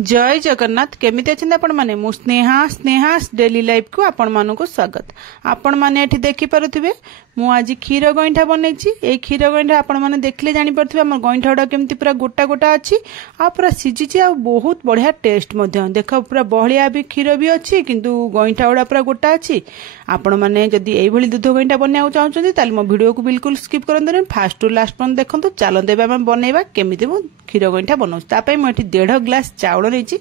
जय जगन्नाथ केमिति अछन आपण माने मु स्नेहा डेली लाइफ को आपण मानु को स्वागत। आपण माने एठी देखि परथिबे मु आज क्षीर गईठा बनैछि। ए क्षीर गईठा आपण माने देखले जानि परथिबे हमर गईठाडा केमिति पूरा गोटा गोटा अछि आ पूरा सिजिछि आ बहुत बढ़िया टेस्ट मध्ये देखो पूरा बहलिया भी क्षीर भी अछि किंतु गईठाडा पूरा गोटा अछि। आपण माने जदी एई भली दूध गईठा बन्याउ चाहउछन्ती ताले मो वीडियो को बिल्कुल स्किप करंतु फास्ट टू लास्ट पन देखंतु। चलो देबे हम बनेबा केमिति मु क्षीर गईठा बनौछ। तापय मु एठी 1.5 ग्लास चाउल रही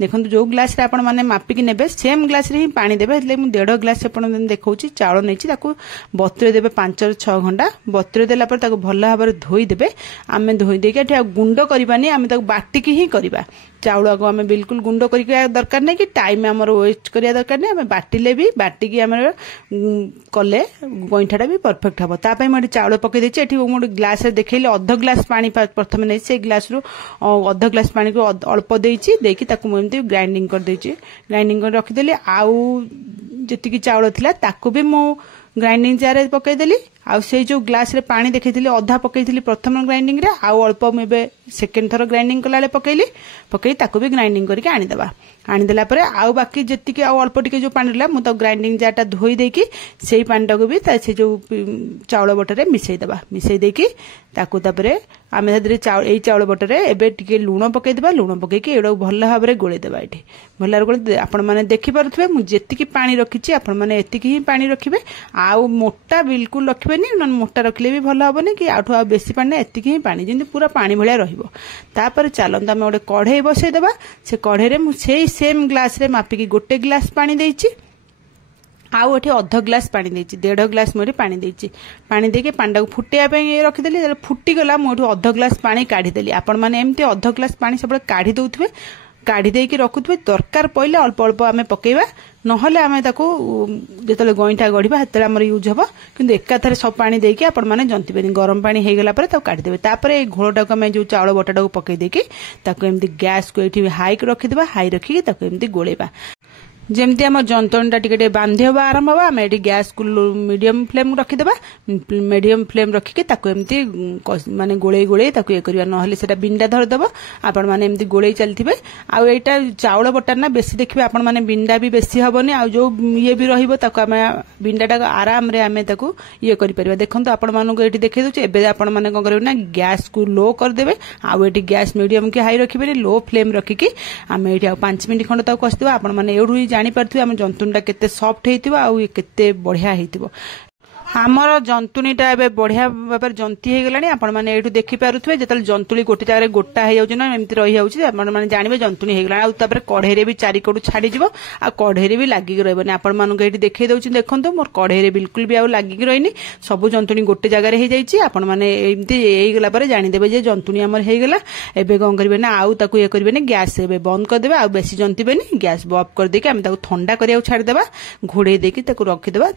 देखो जो ग्लास रे आपण माने मापिकी नेबे सेम ग्लास रे ही पानी देबे એટલે मु 1.5 ग्लास आपण देखौची चाउल नेछि ताकू बतरे देबे 5-6 घंटा बतरे देला पर ताकू भल्ला भाबरे धोई देबे। आमे धोई देके एठी गुंडो करबानी आमे ताकू बाटिकी ही करबा। चाउल को आमे बिल्कुल गुंडो करिके दरकार नै कि टाइम हमर वेस्ट करिया दरकार नै। आमे बाटिले भी बाटिकी हमर कले गईठाटा भी परफेक्ट हबो। ता पय मडी चाउल पके देछि। एठी मो ग्लास रे देखैले आधा ग्लास पानी प्रथमे नै से ग्लास रो आधा ग्लास पानी को अल्प देछि देकी ताकू मु एमती ग्राइंडिंग कर देछि। ग्राइंडिंग कर रखि देली आउ जति की चाउल थिला ताकू भी मु ग्राइंडिंग जार रे पके देली। आउ से जो ग्लास रे पानी देखैथिली आधा पकेइथिली प्रथम ग्राइंडिंग रे आउ अल्प मेबे सेकंड थरो ग्राइंडिंग कलाले पकेइली पकेई ताकू भी ग्राइंडिंग करके आनी देबा। आनी देला परे आउ बाकी जति के आउ अल्प टिके जो पानी रहला मु तो ग्राइंडिंग जारटा धोई देकी सेही पानीटा को भी से जो चाउल बटरे मिसई देबा। मिसई देकी ताकू तापरे आमे धरे चाउल एई चाउल बटरे एबे टिके लूण पकेइ देबा। लूण पकेई के एडो भल्ला भाबरे गोळे देबा। एठी भल्ला गोळे आपण माने देखि परथबे मु जति की पानी रखिछि आपण माने एतिकी ही पानी रखिबे। आउ मोटा बिल्कुल रखिबेनी न मोटा रखले भी भल हबनी कि आठु आ बेसी पानी एतिकी ही पानी जेंति पूरा पानी भलिया रहिबो। तापर चालंत आमे ओडे कढ़ई बसै देबा। से कढ़ई रे मु सेही सेम ग्लास रे मापिकी गोटे ग्लास पानी देइछि आउ एठी आधा ग्लास पानी देइछि। 1.5 ग्लास मोरी पानी देइछि। पानी देके पांडा को फुटेया पे रखि देली। फुटी गला मोठू आधा ग्लास पानी काढी देली। आपण माने एम्ति आधा ग्लास पानी सब काढी दउथबे काढी देकी रखुथबे। दरकार पइले अल्प अल्प आमे पकेइबा नहले आमे ताको जेतले गईठा गढिबा हेतले हमर यूज हबो। किंतु एकाथरे सब पानी देकी आपण माने जंतिबेनी। गरम पानी हे गेला परे ताको काढी देबे। तापरे ए घोळटा को आमे जो चाउल बटाटा को पकेइ देकी ताको एम्ति गैस को एठी हाई को रखि देबा। हाई रखि ताको एम्ति गोळेबा जेमती आम जंतणटा टिके बांधि हवा आरंभ हवा। आमे एठी गैस को मीडियम फ्लेम रखि देबा। मीडियम फ्लेम रखिके ताको एम्ति माने गोळे गोळे ताको ए करिया नहले सेटा बिंडा धर देबो। आपण माने एम्ति गोळे चलथिबे। आ एटा चाउल बटा ना बेसी देखिबे आपण माने बिंडा भी बेसी हबनी। आ जो ये भी रहिबो ताको आमे बिंडाटा आराम रे आमे ताको ये करि परिबा। देखंतु आपण मानु को एठी देखै दोछि। एबे आपण माने कोन करबे ना गैस को लो कर देबे। आ एठी गैस मीडियम के हाई रखिबे। लो फ्लेम रखिके आमे एठी 5 मिनिट खंड ताको कस देबा। आपण माने एडु जानि परथि हम जंतुनटा केते सॉफ्ट हेतिबो आ केते बढ़िया हेतिबो। आमर जंतुनीटा एबे बढ़िया भाबरे जंती हे गलानी। आपण माने एठु देखि पारुथबे जेतल जंतुली गोटे जागा रे गोटा हे जाउछ ना एम्ति रहि जाउछ। आपण माने जानिबे जंतुनी हे गला। आ तापरे कढ़ई रे भी चारि कोडु छाडी जिवो आ कढ़ई रे भी लागि के रहबनी। आपण मानु के एठी देखै दउछ देखंतु मोर कढ़ई रे बिल्कुल भी आ लागि के रहिनी। सब जंतुनी गोटे जागा रे हे जाइछि। आपण माने एम्ति हे गला परे जानि देबे जे जंतुनी हमर हे गला। एबे कोन करबे ना आउ ताकू ए करबे ने गैस एबे बंद कर देबे। आ बेसी जंतिबेनी गैस ऑफ कर देके हम ताकू ठंडा करिया छाडी देबा। घोड़े देके ताकू रखि देबा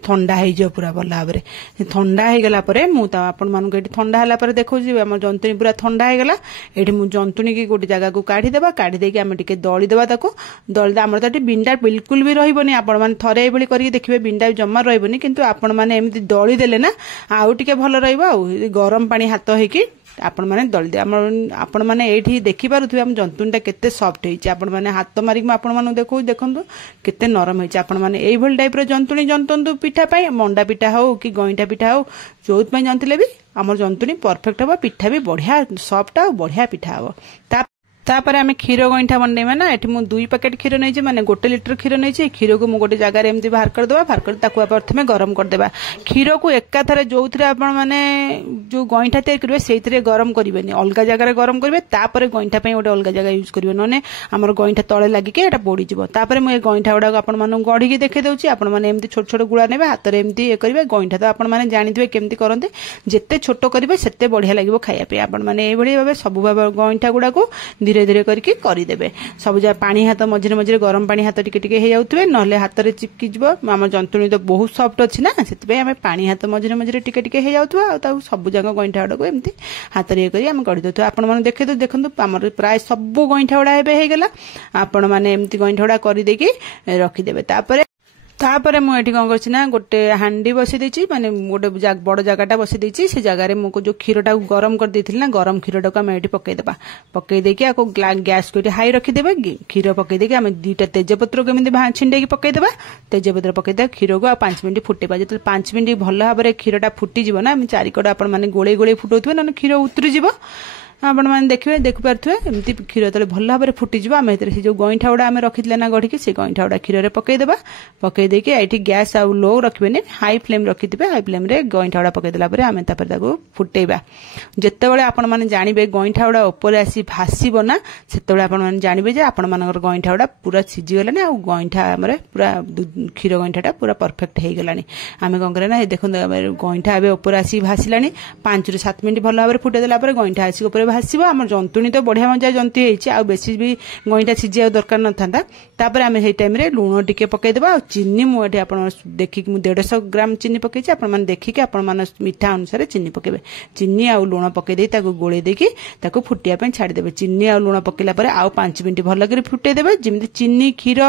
ठंडा हे जो पूरा भला भाबरे। ठंडा हे गला परे मु ता आपण मानु के ठंडा हला परे देखौ जी हमर जंतुनी पूरा ठंडा हे गला। एठी मु जंतुनी की गोटे जगह को काढी देबा। काढी देके हम टिके दळी देबा। ताको दळी हमर ताटी बिंडा बिल्कुल भी रहिबोनी। आपण माने थरे एबली करी देखिबे बिंडा जम्मा रहिबोनी। किंतु आपण माने एम्ति दळी देले ना आउ टिके भलो रहिबो। आ गरम पानी हाथ हेकी आपण माने दळी दे। आपण माने एठी देखि पारुथबे हम जंतुनटा केते सॉफ्ट हेछि। आपण माने हाथ मारी आपण मानु देखौ देखंतु केते नरम हेछि। आपण माने एई भल टाइप रो जंतुनी जंतंतु पिठा पई मंडा पिठा हो कि गईठा पिठा हो जोत पई जंतिले भी हमर जंतुनी परफेक्ट हबो। पिठा भी बढ़िया सॉफ्ट आ बढ़िया पिठा हबो। तापर आमे क्षीर गईठा बनैबा ना। एठी मु 2 पैकेट क्षीर नै जे माने 1 लीटर क्षीर नै जे क्षीर को मु गोटे जगह रे एम्ति बाहर कर देबा। बाहर कर ताकू प्रथमे गरम कर देबा। क्षीर को एकाथरे जोथरे आपण माने जो गईठा तयार करबे सेइथरे गरम करिवेनी। अलगा जगह रे गरम करबे। तापर गईठा पई गोटे अलगा जगह यूज करिवे नने हमर गईठा तळे लागि के एटा पोडी जिवो। तापर मु ए गईठा गुडा आपण मानु गढी के देखै दउची। आपण माने एम्ति छोट छोट गुळा नेबे हाथ रे एम्ति ए करिवे। गईठा तो आपण माने जानिथिबे केम्ति करन्ते। जेते छोट करिवे सेते बढ़िया लागिवो खाया पे। आपण माने ए भली भाबे सब भाबे गईठा गुडा को धीरे धीरे करके देबे। सब जा पानी हाथ मझिरे मझिरे गरम पानी हाथ टिके टिके हे जाउतबे नहले हाथ रे चिपकी जिवो। हमर जंतुनी तो बहुत सॉफ्ट अछि ना सेतबे हमें पानी हाथ मझिरे मझिरे टिके टिके हे जाउतबा। आ ता सब जगह गईठा गुडा को एम्ति हाथ रे करी हम गढि दउतबा। आपण माने देखै दो देखंतु हमर प्राय सब गईठा गुडा हेबे हे गेला। आपण माने एम्ति गईठा गुडा करी देकी रखि देबे। तापरे तापर मुझे कौन कर गोटे हांडी बसी देची माने गोटे बड़ जगटा बसी देची से जगह मुझे जो क्षीरटा गरम कर देती ना गरम क्षीरटा को आम ये पकईदेवा पकईदेकी आपको गैस को हाई रखीदे क्षीर पकईदेकी आम 2टा तेजपत्र केमी छिंडे पकईदेवा तेजपत्र पकईदे क्षीर को 5 मिनट फुटेबा जो 5 मिनट भल भाव में क्षीरटा फुटीज ना आम चारिकड़ आप गोले गोले फुटाऊे ना क्षीर उतरीज आपण मैंने देखिए देखिपे एमती क्षीर जो भल भाव में फुटीज आम से जो गईठा गुड़ा आम रखी ना गढ़ी से गईठा गुड़ा क्षीर में पकईदेवा पकईदेकी ये गैस आउ लो रखिए हाई फ्लेम रखिथे हाई फ्लेम रे गईठा गुड़ा पकईदेला आम फुटेबा जितेबाला आपण मैंने जानवे गईठा गुड़ा उपर आसी भाषब ना से आपने जानवे आपण मान गईठा गुड़ा पूरा सीझीगलानी आ गईठा आम पूरा क्षीर गईठाटा पूरा परफेक्ट हो गलानी आम कौन करें देखो गईठा ए उपर आसी भाषला 5 ରୁ 7 मिनट भल भाव में फुटेदेला गईठा आसी भाषब आम जंतुणी तो बढ़िया मजा जंतु होती बेसी भी गईठा सीझा दरकार न था आम से टाइम लुण टिके पकईदेवा चीनी मुझे आप देखिक 150 ग्राम चीनी पकई आपने देखिक आप मीठा अनुसार चीनी पकेबे चीनी आ लुण पकईदे गोले देकी फुटिया छाड़देवे चीनी आ लुण पकईला आउ 5 मिनट भल कर फुटेदेवे जमी चीनी क्षीर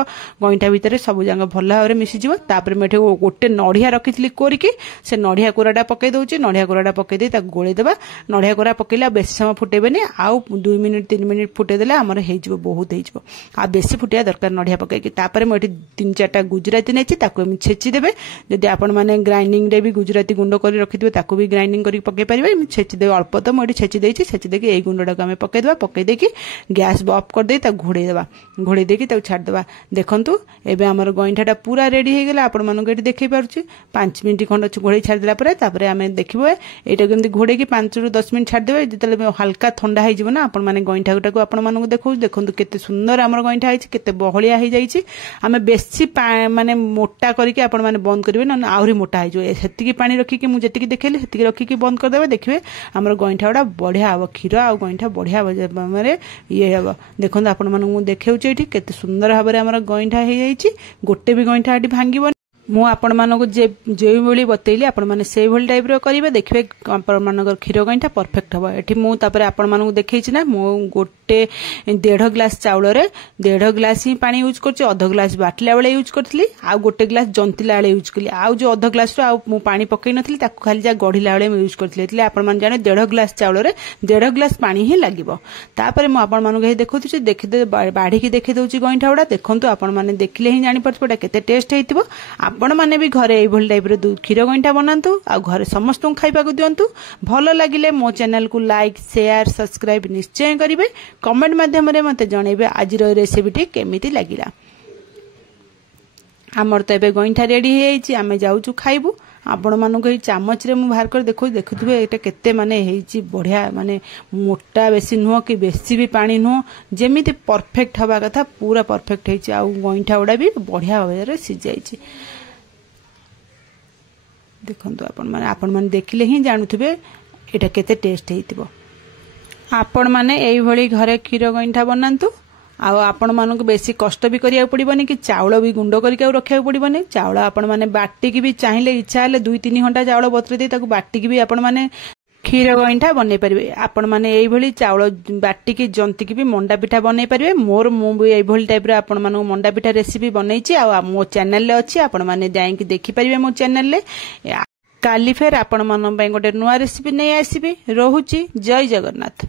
गईठा भितर सब जंग भल भाव में मिसीज मुझे गोटे नड़िया रखी कोरिकी से नड़िया कोराटा पकई दूसरी नड़िया कोराटा पकईदे गोलेदेवा नड़िया कोरा पकईला बेसी समय फुटेबेनी आउ 2 मिनट 3 मिनट फुटेदेले आमर हो बहुत हो आ बेसी फुटिया दरकार नड़िया पकईकी मुझे 3-4टा गुजराती नहीं छेचीदेवे जदि आपण मैंने ग्राइंडिंग रे भी गुजराती गुंड कर रखिथे ताकू भी ग्राइंडिंग कर पकई पारे छेचीदेवे अल्प तो मुझे छेची छेचीदेकी यही गुंडा को आम पकईदेवा पकईदेकी गैस ऑफ करदे घोड़ेदेवा घोड़ेदेकी छाड़देवा देखंतु एबे आमर गईठाटा पूरा रेडी हो गला आपण मानक ये देखई पारुछि 5 मिनट खंड घोड़े छाड़देला आम देखिए यहाँ केमती घोड़े 5 ରୁ 10 मिनट छाड़देवे जो हल्का ठंडा हो ना आपण मैंने गईठा गुटाक आपण देखो देखो केते सुंदर आमर गईठा है केते बहलिया हो जाइए आम बेसी माने मोटा करके आपण मैंने बंद करेंगे ना आहरी मोटा हो पानी रखिकी मुझे देखिए से रखिकी बंद करदे देखिए आमर गईठा गुड़ा बढ़िया हम क्षीर आ गईठा बढ़िया ये हम देखो आपण मैं देखा केते सुंदर भाव में आमर गईठा हो जाइए गोटे भी गईठा भांगीबनी मु आपण मानक जो भाई बतैली आपण मैंने से भाई टाइप करेंगे देखिए मान क्षीर गईठा परफेक्ट हम ये मुझे आपण मानक देखी ना मु गोटे 1.5 ग्लास चाउल 1.5 ग्लास ही पानी यूज कर अध ग्लास बाटला बेले यूज करी आ गोटे ग्लास जंतिला बेले यूज कली आउ जो अध ग्लास मु पानी पकई नी खाली जहाँ गढ़िला बेले यूज करी आपण जाने 1.5 ग्लास चाउल 1.5 ग्लास पानी ही लगे तापर मुझे देखुची देखी बाढ़ी देखी दूसरी गईठा गुड़ा देखूँ आपण मैंने देखिले ही जानीपे केते टेस्ट होइतिबो आपण मैंने भी घरे यही टाइप क्षीर गईठा बनातु आ घरे समस्त खाइबा दिंतु भल लगिले मो चैनल को लाइक शेयर सब्सक्राइब निश्चय करेंगे कमेंट माध्यम मत जनइबे आज रेसिपीटी केमिति लगिला आमर तो एबे गईठा रेडी हो आम जाऊँ खाइबू आपण मानक चामच रे मु बाहर कर देखो देखुवे ये केते माने हेची बढ़िया माने मोटा बेसी नुह कि बेसी भी पानी नुह जेमिति परफेक्ट हवा कथा पूरा परफेक्ट हेची आ गईठा गुड़ा भी बढ़िया भाव में सीझाई देखो आपण मैंने देखिले ही जानुथिबे एटा केते टेस्ट हेतिबो आपण मैंने यही भली घरे क्षीर गईठा बनातु आपण मानक बेसी कष्ट भी करिया पड़िबनी कि चाउल भी गुंड करके रखिया पड़िबनी चाउल आपण मैंने बाटिकी भी चाहिए इच्छा हेले 2-3 घंटा चाउल बतुरे दे ताकू बाटिकी भी आपण मैंने क्षीर गईठा बनई पारे आपण मैंने यही चाउल बाटिकी जंतिकी भी मंडा पिठा बनई पारे मोर मुझे टाइप आपण मानक मंडा पिठा रेसिपी बनई मो चैनल अच्छी आपण मैंने जाइए देखिपारे मो चैनल काली फेर आपण मान गोटे नुआ रेसिपी नहीं आसबि रोहुची जय जगन्नाथ।